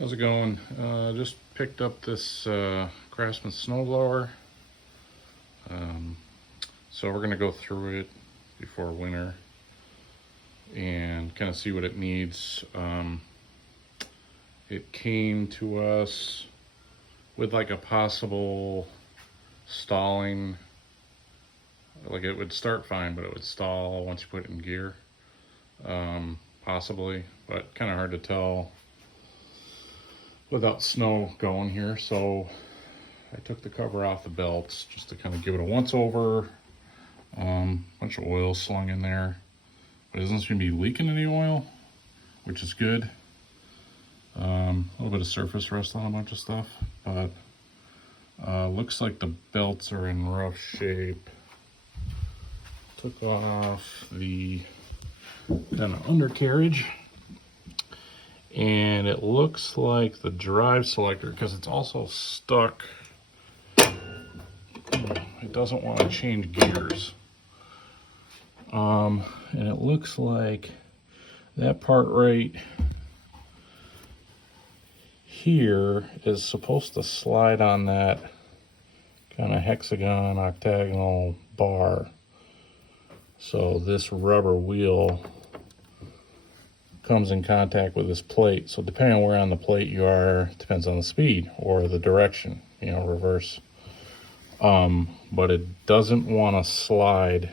How's it going? Just picked up this Craftsman snowblower. So we're gonna go through it before winter and kind of see what it needs. It came to us with like a possible stalling, like it would start fine, but it would stall once you put it in gear, possibly, but kind of hard to tell without snow going here. So I took the cover off the belts just to kind of give it a once over. Bunch of oil slung in there, but it doesn't seem to be leaking any oil, which is good. A little bit of surface rust on a bunch of stuff, but looks like the belts are in rough shape. Took off the kind of undercarriage, and it looks like the drive selector, because it's also stuck, it doesn't want to change gears. And it looks like that part right here is supposed to slide on that kind of hexagon octagonal bar. So this rubber wheel comes in contact with this plate. So depending on where on the plate you are, depends on the speed or the direction, reverse. But it doesn't want to slide,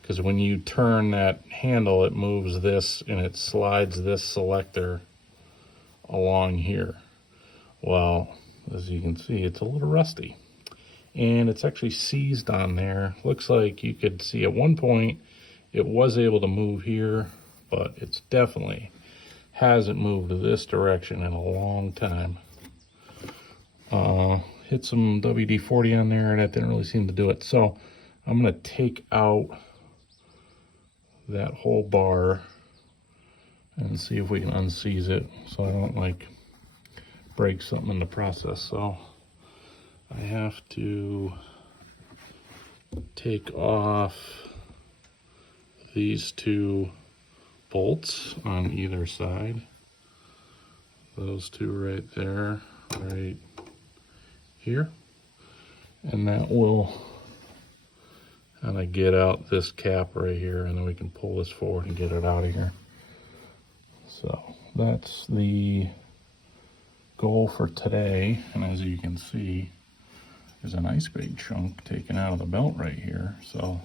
because when you turn that handle, it moves this and it slides this selector along here. Well, as you can see, it's a little rusty, and it's actually seized on there. Looks like you could see at one point it was able to move here, but it's definitely hasn't moved to this direction in a long time. Hit some WD-40 on there, and that didn't really seem to do it. So I'm gonna take out that whole bar and see if we can unseize it, so I don't like break something in the process. So I have to take off these two bolts on either side. Those two right there, right here. And that will kind of get out this cap right here, and then we can pull this forward and get it out of here. So that's the goal for today. And as you can see, there's a nice big chunk taken out of the belt right here. So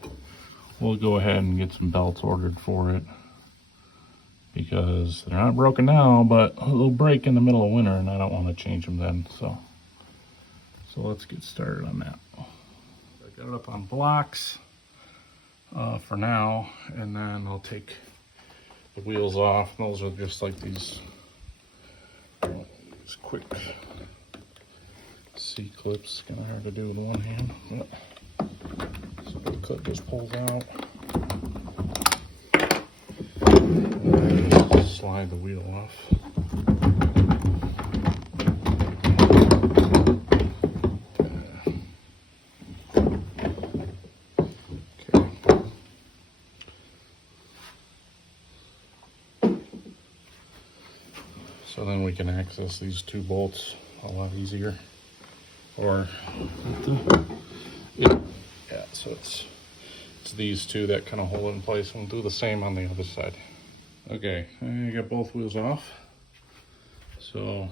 we'll go ahead and get some belts ordered for it, because they're not broken now, but they'll break in the middle of winter, and I don't want to change them then. So let's get started on that. I got it up on blocks for now, and then I'll take the wheels off. Those are just like these quick C-clips, kind of hard to do with one hand. Yep. So the clip just pulls out. And slide the wheel off. So then we can access these two bolts a lot easier. Or, yeah, so it's these two that kind of hold it in place, and we'll do the same on the other side. Okay, I got both wheels off. So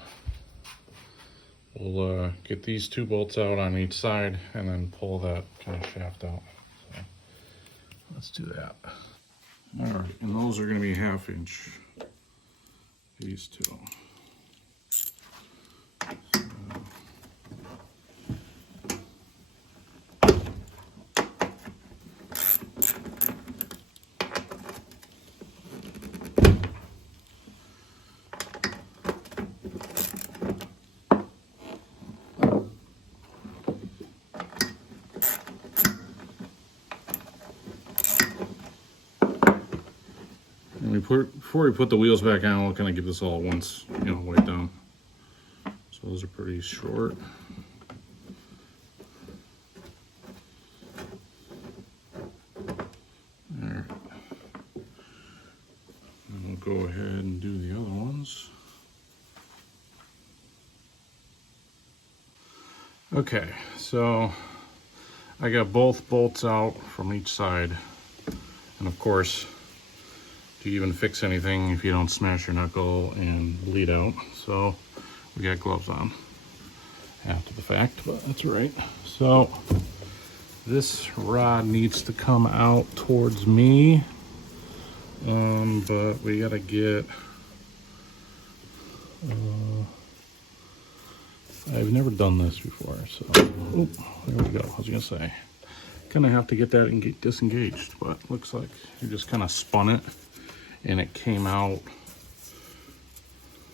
we'll get these two bolts out on each side and then pull that kind of shaft out. So let's do that. All right, and those are going to be 1/2 inch. These two. Before we put the wheels back on, we'll kind of give this all once, wipe down. So those are pretty short. There. And we'll go ahead and do the other ones. Okay, so I got both bolts out from each side. And of course, to even fix anything if you don't smash your knuckle and bleed out. So we got gloves on after the fact, but that's all right. So this rod needs to come out towards me, but we gotta get, I've never done this before, so, oh, there we go. I was gonna say, gonna have to get that and get disengaged, but looks like you just kind of spun it and it came out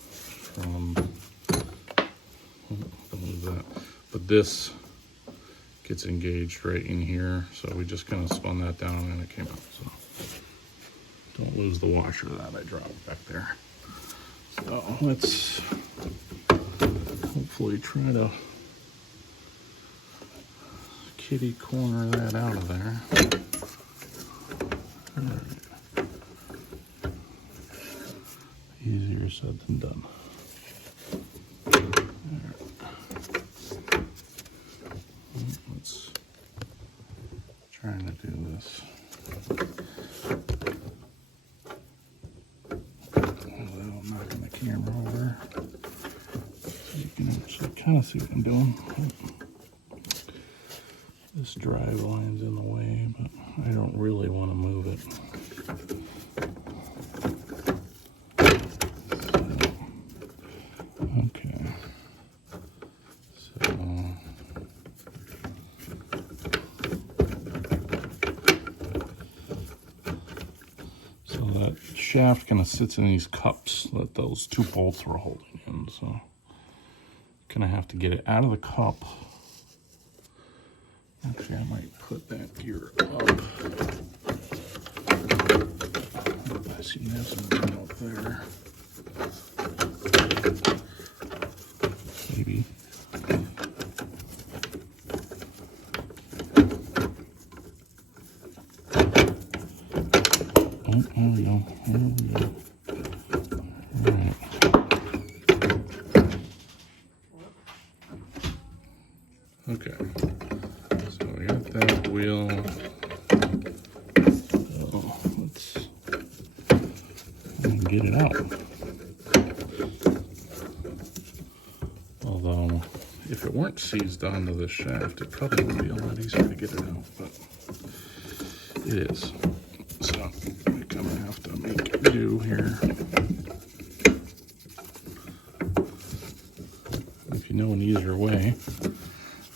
from, don't lose that, but this gets engaged right in here, so we just kind of spun that down and it came out. So don't lose the washer that I dropped back there. So let's hopefully try to kitty corner that out of there. All right. Easier said than done. Let's trying to do this without knocking the camera over, so you can actually kind of see what I'm doing. This drive line's in the way, but I don't really want to move it. Okay. So that shaft kind of sits in these cups that those two bolts were holding in. So gonna have to get it out of the cup. Actually, I might put that gear up. I see this one up there. Maybe. Oh, there we go. There we go. All right. Okay. So we got that wheel. So let's get it out. Although, if it weren't seized onto the shaft, it probably would be a lot easier to get it out, but it is. So we're gonna have to make do here. If you know an easier way,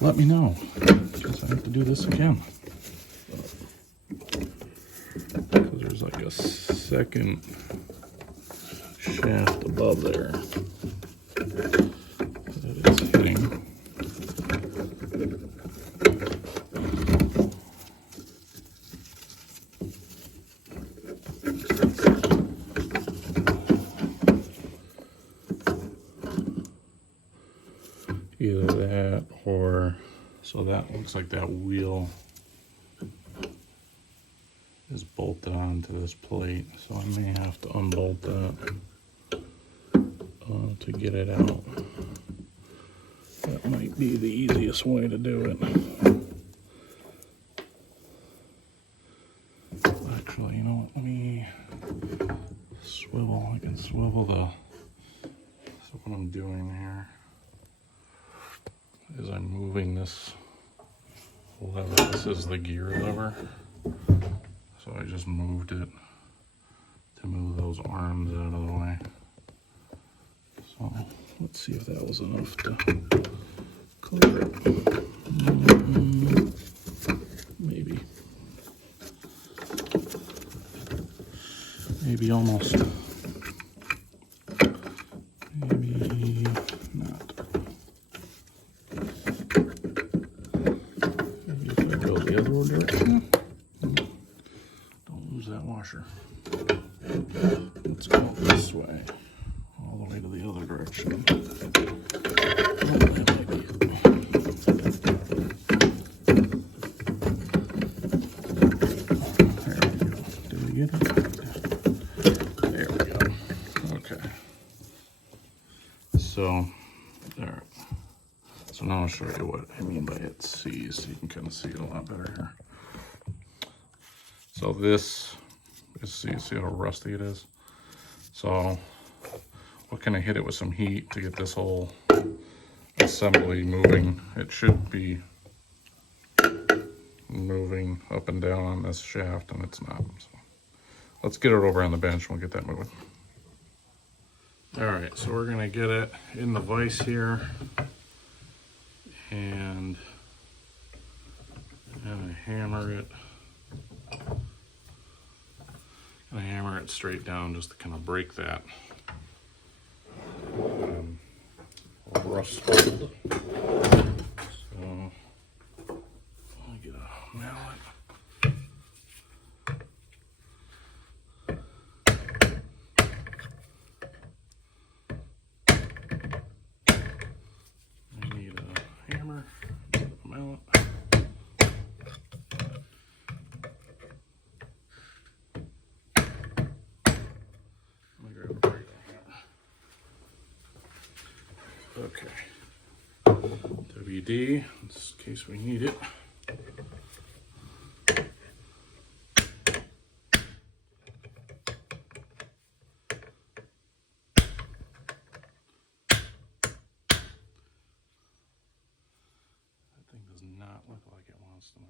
let me know, because I have to do this again. Because there's like a second shaft above there that it's hitting. Either that or, so that looks like that wheel is bolted onto this plate, so I may have to unbolt that to get it out. That might be the easiest way to do it. Actually, you know what, let me swivel, I can swivel the, so what I'm doing here is I'm moving this lever. This is the gear lever. So I just moved it to move those arms out of the way. So let's see if that was enough to clear it. Maybe. Maybe almost. Maybe not. Maybe if I go the other direction. Don't lose that washer. Let's go this way. All the way to the other direction. Oh, that might be it. There we go. Did we get it? There we go. Okay. So, there. So now I'll show you what I mean by it seized. You can kind of see it a lot better here. So this is, see how rusty it is? So we'll kind of hit it with some heat to get this whole assembly moving. It should be moving up and down on this shaft, and it's not. So let's get it over on the bench and we'll get that moving. All right, so we're gonna get it in the vise here and hammer it. I hammer it straight down just to kind of break that rust hold. So I'll get a mallet. I need a hammer, a mallet. Okay, WD, in case we need it. That thing does not look like it wants to move.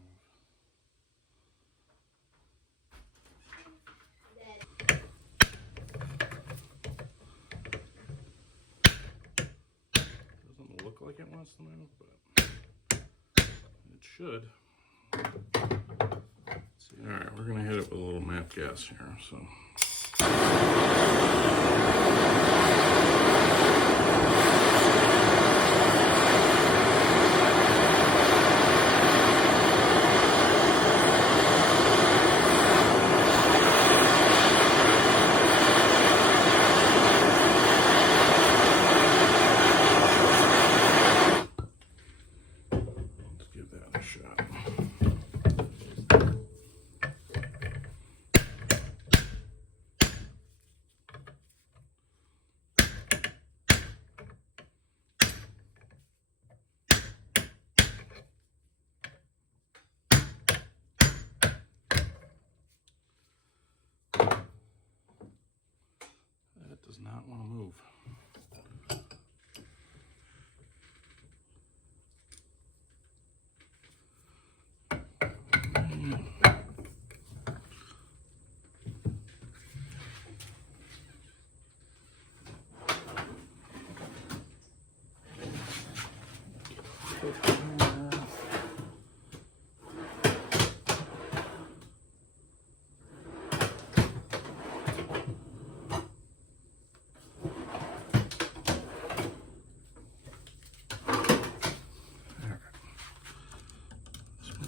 Look like it wants to move, but it should. See, all right, we're gonna hit it with a little MAP gas here. So. Does not want to move.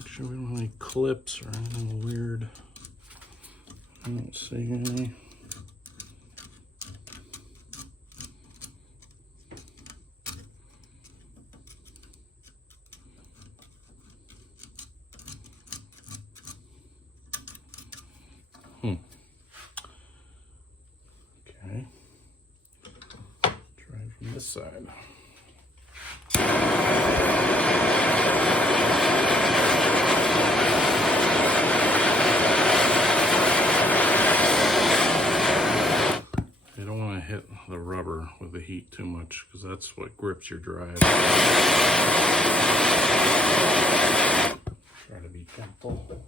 Sure we don't have any clips or anything weird. I don't see any. Okay. Try it from this side. Hit the rubber with the heat too much because that's what grips your drive. Try to be gentle.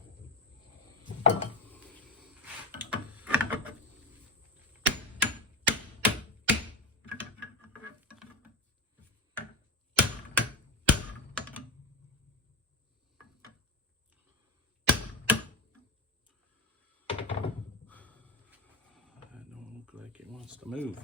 Like it wants to move.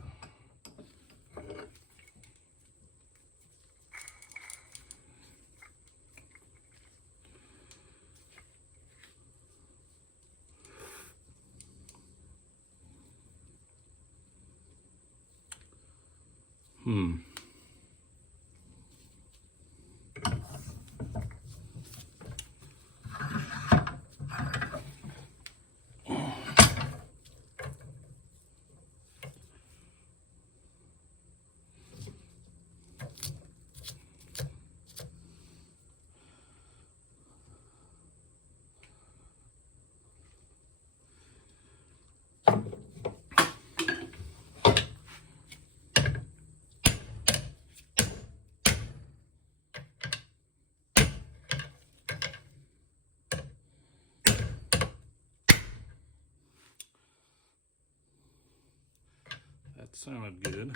That sounded good.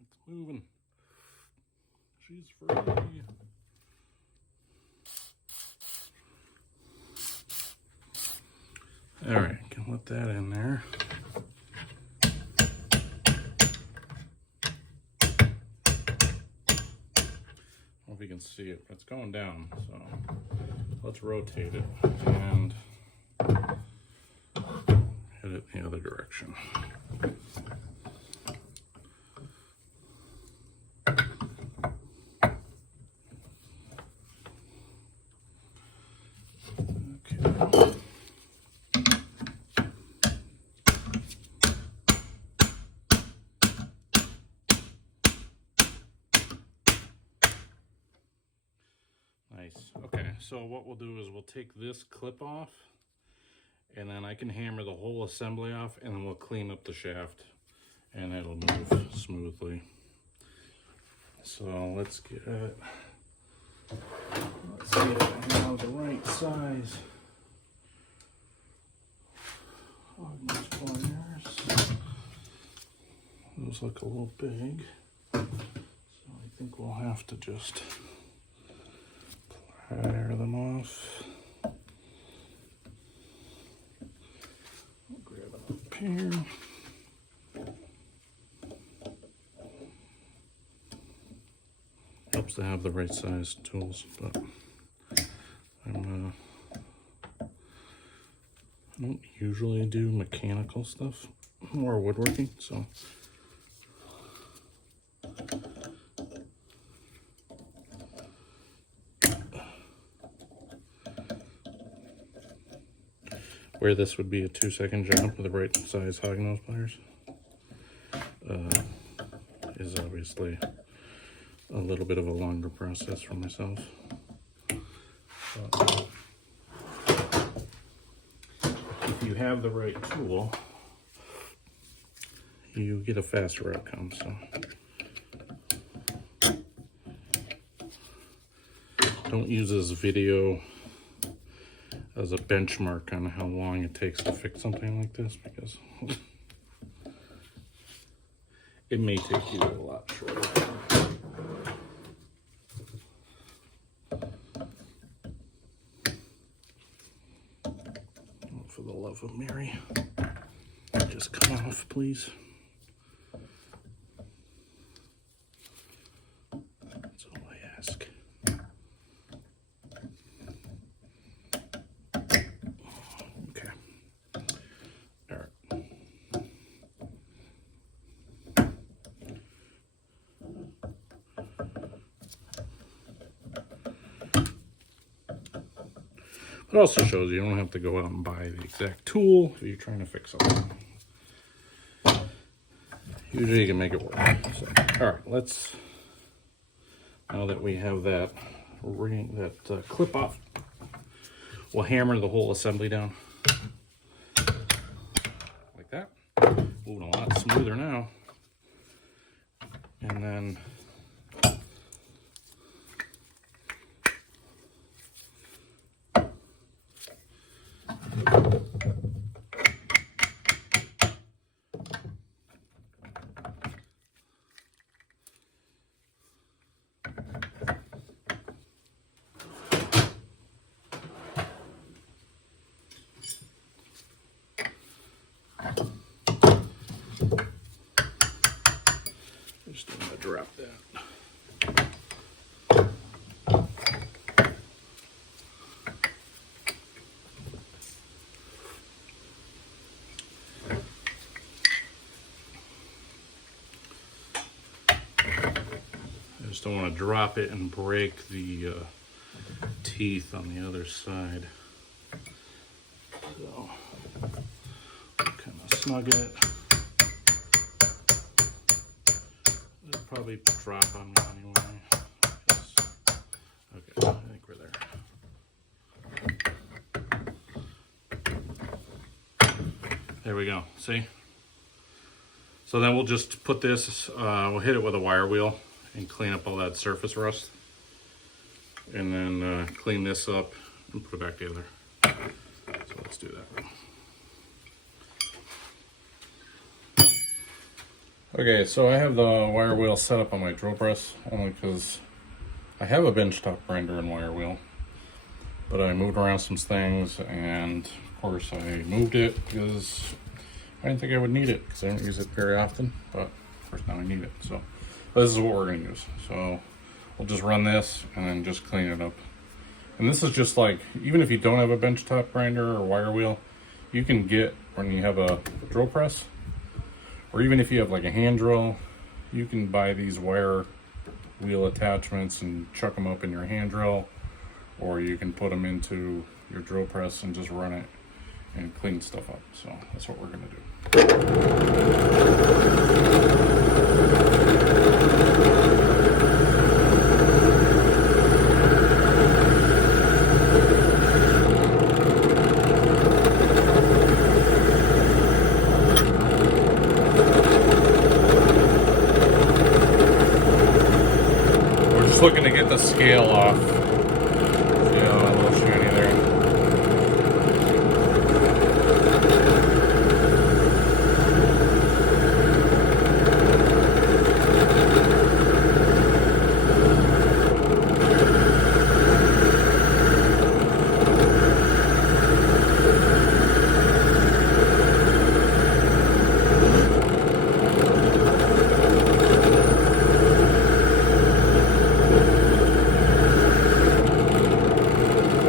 It's moving. She's free. All right, can let that in there. I don't know if you can see it, but it's going down. So let's rotate it and hit it the other direction. Okay. Nice. Okay, so what we'll do is we'll take this clip off, and then I can hammer the whole assembly off, and then we'll clean up the shaft, and it'll move smoothly. So let's see if I have the right size. Pliers. Those look a little big, so I think we'll have to just plier them off. I'll grab it up here. Helps to have the right size tools, but I don't usually do mechanical stuff, more woodworking, so. Where this would be a 2-second job with the right size hognose pliers is obviously a little bit of a longer process for myself. But if you have the right tool, you get a faster outcome. So don't use this video as a benchmark on how long it takes to fix something like this, because it may take you a lot shorter. Oh, for the love of Mary, just come off, please. That's all I ask. It also shows you don't have to go out and buy the exact tool if you're trying to fix something. Usually you can make it work. So, all right, let's, now that we have that clip off, we'll hammer the whole assembly down like that. Moving a lot smoother now. And then just going to drop that. I just don't want to drop it and break the teeth on the other side. So, kind of snug it. It'll probably drop on me anyway. Okay, I think we're there. There we go, see? So then we'll just put this, we'll hit it with a wire wheel and clean up all that surface rust. And then clean this up and put it back together. So let's do that. Okay, so I have the wire wheel set up on my drill press only because I have a benchtop grinder and wire wheel, but I moved around some things, and of course I moved it because I didn't think I would need it because I don't use it very often, but of course now I need it. So this is what we're going to use. So we'll just run this and then just clean it up. And this is just like, even if you don't have a benchtop grinder or wire wheel, you can get, when you have a drill press, or even if you have like a hand drill, you can buy these wire wheel attachments and chuck them up in your hand drill, or you can put them into your drill press and just run it and clean stuff up. So that's what we're going to do. We're just looking to get the scale off. Yeah, a little shiny there.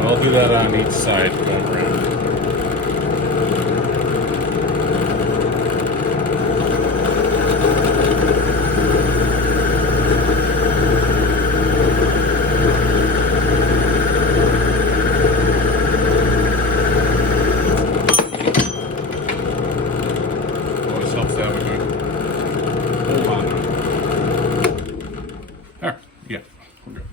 I'll do that on each side going around. Always helps to have a good hold on. There, yeah, we're good.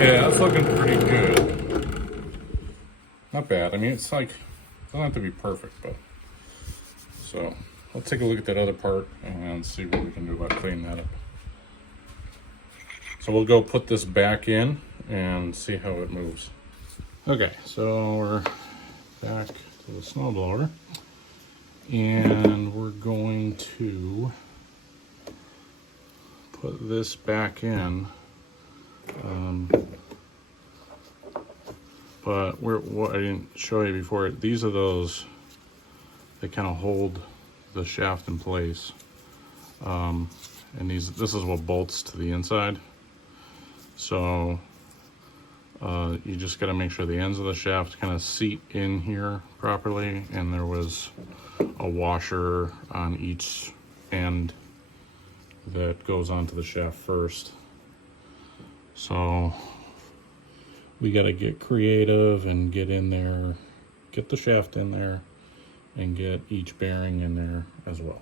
Yeah, that's looking pretty good. Not bad. I mean, it's like, it doesn't have to be perfect, but. So, let's take a look at that other part and see what we can do about cleaning that up. So we'll go put this back in and see how it moves. Okay, so we're back to the snowblower, and we're going to put this back in. But what I didn't show you before, these are those that kind of hold the shaft in place, and this is what bolts to the inside. So you just got to make sure the ends of the shaft kind of seat in here properly, and there was a washer on each end that goes onto the shaft first. So we got to get creative and get in there, get the shaft in there, and get each bearing in there as well.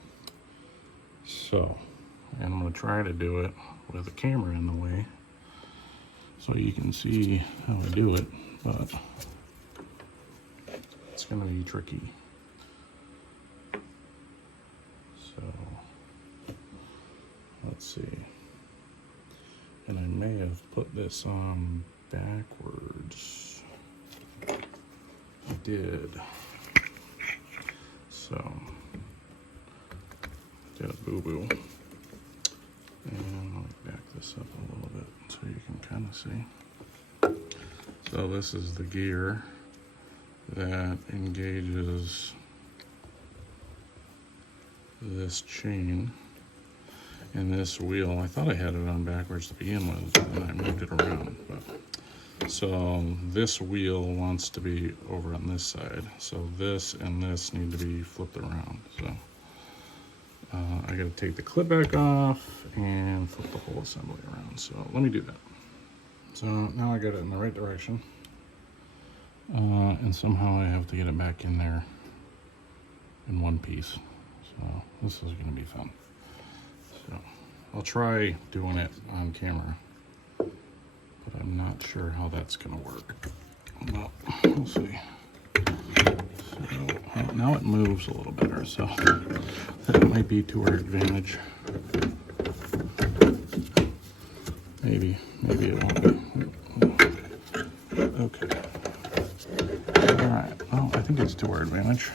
So, and I'm going to try to do it with the camera in the way so you can see how I do it, but it's going to be tricky. So, let's see. And I may have put this on backwards. I did. So, did a boo-boo. And I'll back this up a little bit so you can kind of see. So this is the gear that engages this chain. And this wheel, I thought I had it on backwards to begin with, and I moved it around. But So this wheel wants to be over on this side. So this and this need to be flipped around. So I gotta take the clip back off and flip the whole assembly around. So let me do that. So now I got it in the right direction. And somehow I have to get it back in there in one piece. So this is gonna be fun. So I'll try doing it on camera, but I'm not sure how that's gonna work. Well, we'll see. So now it moves a little better, so that might be to our advantage. Maybe it won't be. Okay. All right, well, I think it's to our advantage.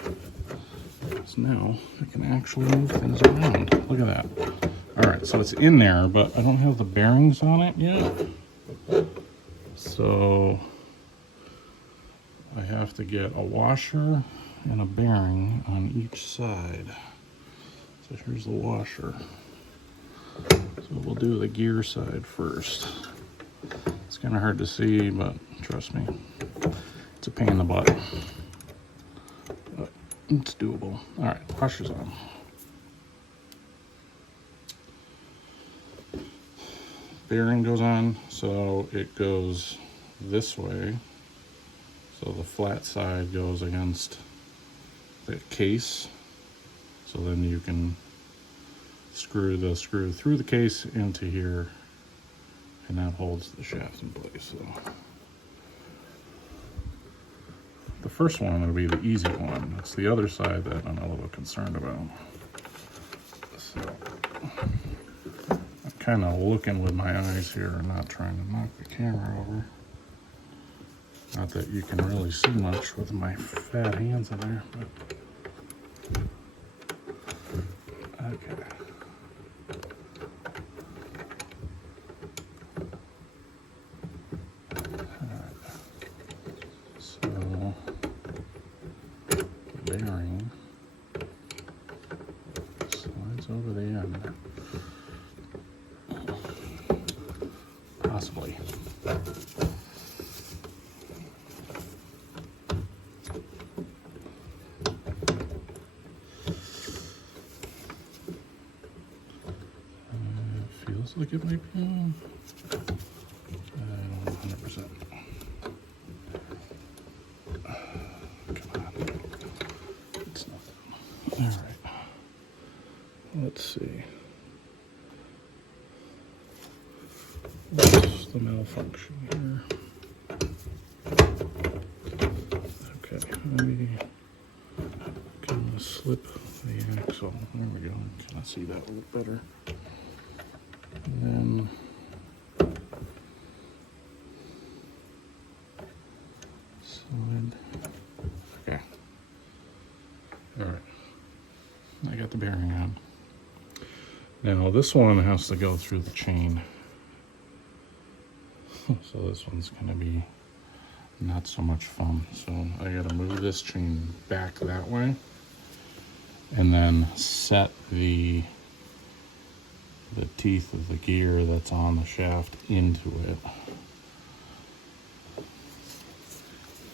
So now I can actually move things around. Look at that. All right, so it's in there, but I don't have the bearings on it yet. So I have to get a washer and a bearing on each side. So here's the washer. So we'll do the gear side first. It's kind of hard to see, but trust me, it's a pain in the butt. But it's doable. All right, washer's on. Bearing goes on, so it goes this way. So the flat side goes against the case. So then you can screw the screw through the case into here, and that holds the shaft in place. So the first one will be the easy one. It's the other side that I'm a little concerned about. So I'm kind of looking with my eyes here and not trying to knock the camera over. Not that you can really see much with my fat hands in there, but okay. Bearing slides over the end. Possibly. Feels like it might be on. I don't know 100%. All right, let's see. What's the malfunction here? Okay, maybe can slip the axle. There we go. Can I see that a little better? And then slide. Okay. All right. I got the bearing on. Now this one has to go through the chain. So this one's gonna be not so much fun. So I gotta move this chain back that way and then set the teeth of the gear that's on the shaft into it.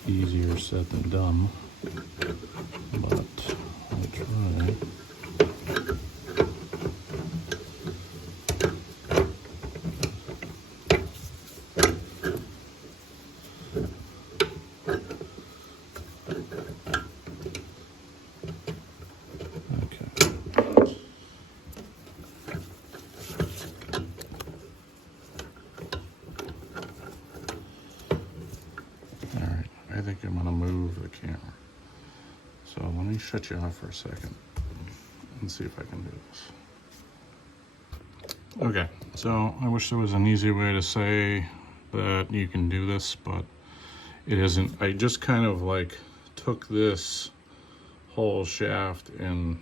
Easier said than done, but I'll try. I think I'm gonna move the camera. So let me shut you off for a second and see if I can do this. Okay, so I wish there was an easy way to say that you can do this, but it isn't. I just kind of like took this whole shaft and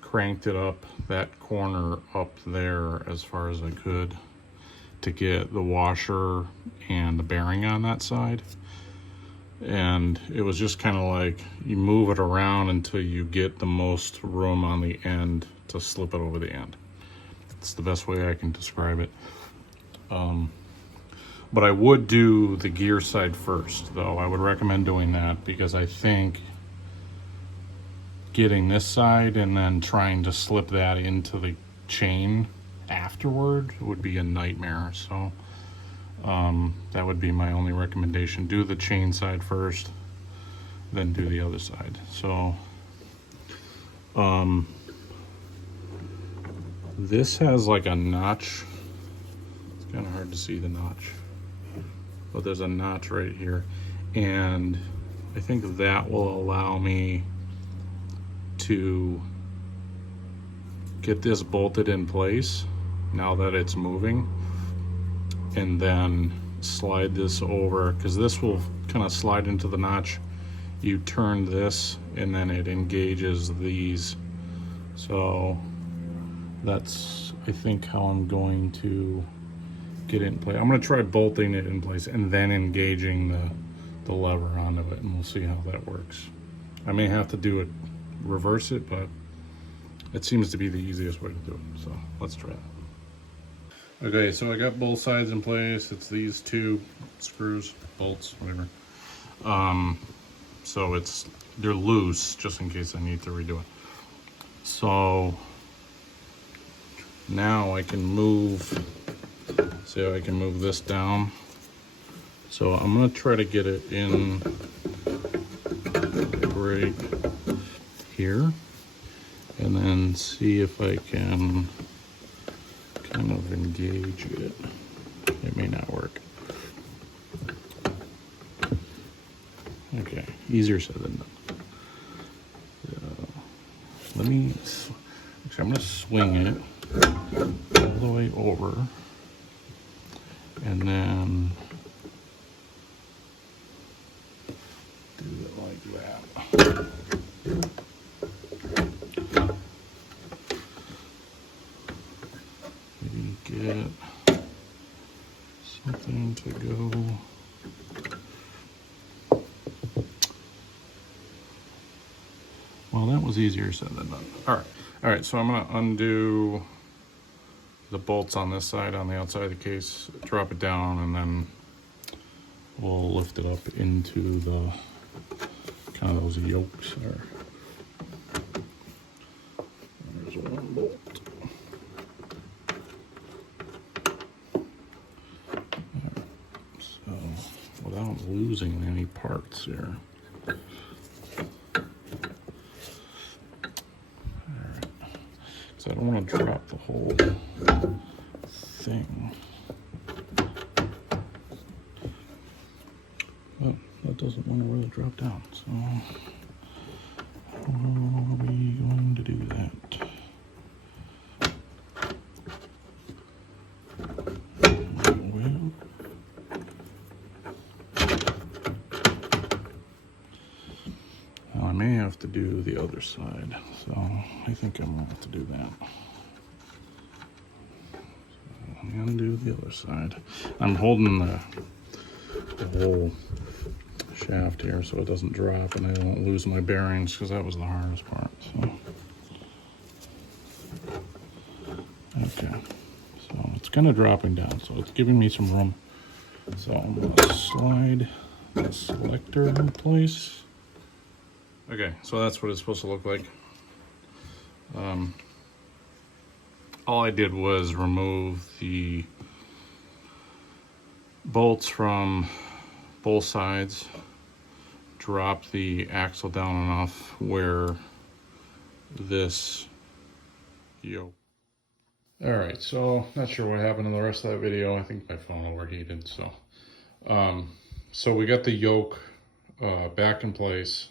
cranked it up that corner up there as far as I could to get the washer and the bearing on that side. And it was just kind of like you move it around until you get the most room on the end to slip it over the end. It's the best way I can describe it. But I would do the gear side first, though. I would recommend doing that because I think getting this side and then trying to slip that into the chain afterward would be a nightmare. So that would be my only recommendation. Do the chain side first, then do the other side. So this has like a notch. It's kind of hard to see the notch, but there's a notch right here, and I think that will allow me to get this bolted in place now that it's moving, and then slide this over, because this will kind of slide into the notch. You turn this and then it engages these. So that's, I think, how I'm going to get it in place. I'm going to try bolting it in place and then engaging the lever onto it, and we'll see how that works. I may have to do it, reverse it, but it seems to be the easiest way to do it. So let's try it. Okay, so I got both sides in place. It's these two screws, bolts, whatever. So they're loose, just in case I need to redo it. So now I can move, see how I can move this down. So I'm gonna try to get it in right here, and then see if I can kind of engage it. It may not work. Okay, easier said than done. Let me, actually I'm gonna swing it all the way over, and then do it like that. Maybe get something to go. Well, that was easier said than done. All right, so I'm gonna undo the bolts on this side, on the outside of the case, drop it down, and then we'll lift it up into the kind of those yokes there. There's one bolt. Right, so without losing any parts here. I don't want to drop the whole thing. But that doesn't want to really drop down, so how are we going to do that? Well, I may have to do the other side, so I think I'm going to have to do that. So I'm going to do the other side. I'm holding the whole shaft here so it doesn't drop and I don't lose my bearings, because that was the hardest part. So okay, so it's kind of dropping down, so it's giving me some room. So I'm going to slide the selector in place. Okay, so that's what it's supposed to look like. All I did was remove the bolts from both sides, drop the axle down enough where this yoke. All right, so not sure what happened in the rest of that video. I think my phone overheated. So we got the yoke back in place.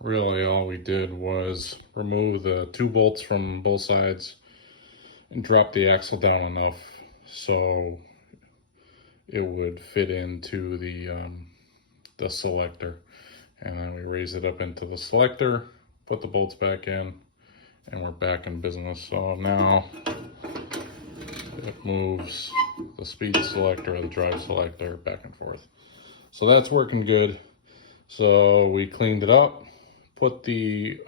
Really all we did was remove the two bolts from both sides and drop the axle down enough so it would fit into the selector, and then we raise it up into the selector, put the bolts back in, and we're back in business. So now it moves the speed selector or the drive selector back and forth. So that's working good. So we cleaned it up, put the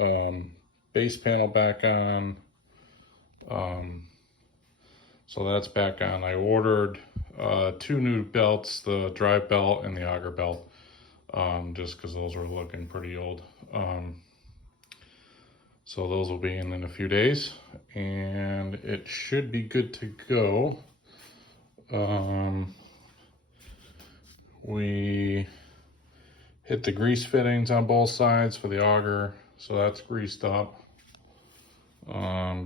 base panel back on. So that's back on. I ordered 2 new belts, the drive belt and the auger belt, just because those were looking pretty old. So those will be in a few days, and it should be good to go. We hit the grease fittings on both sides for the auger, so that's greased up.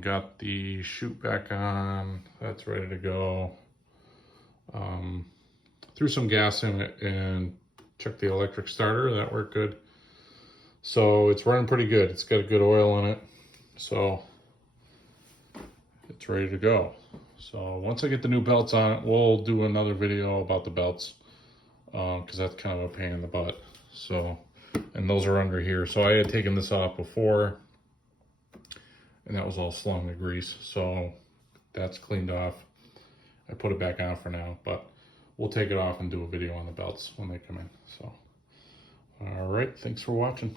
Got the chute back on, that's ready to go. Threw some gas in it and checked the electric starter, that worked good. So it's running pretty good. It's got a good oil in it, so it's ready to go. So once I get the new belts on it, we'll do another video about the belts, because that's kind of a pain in the butt. So, and those are under here. So I had taken this off before, and that was all slung to grease. So that's cleaned off. I put it back on for now, but we'll take it off and do a video on the belts when they come in. So, all right, thanks for watching.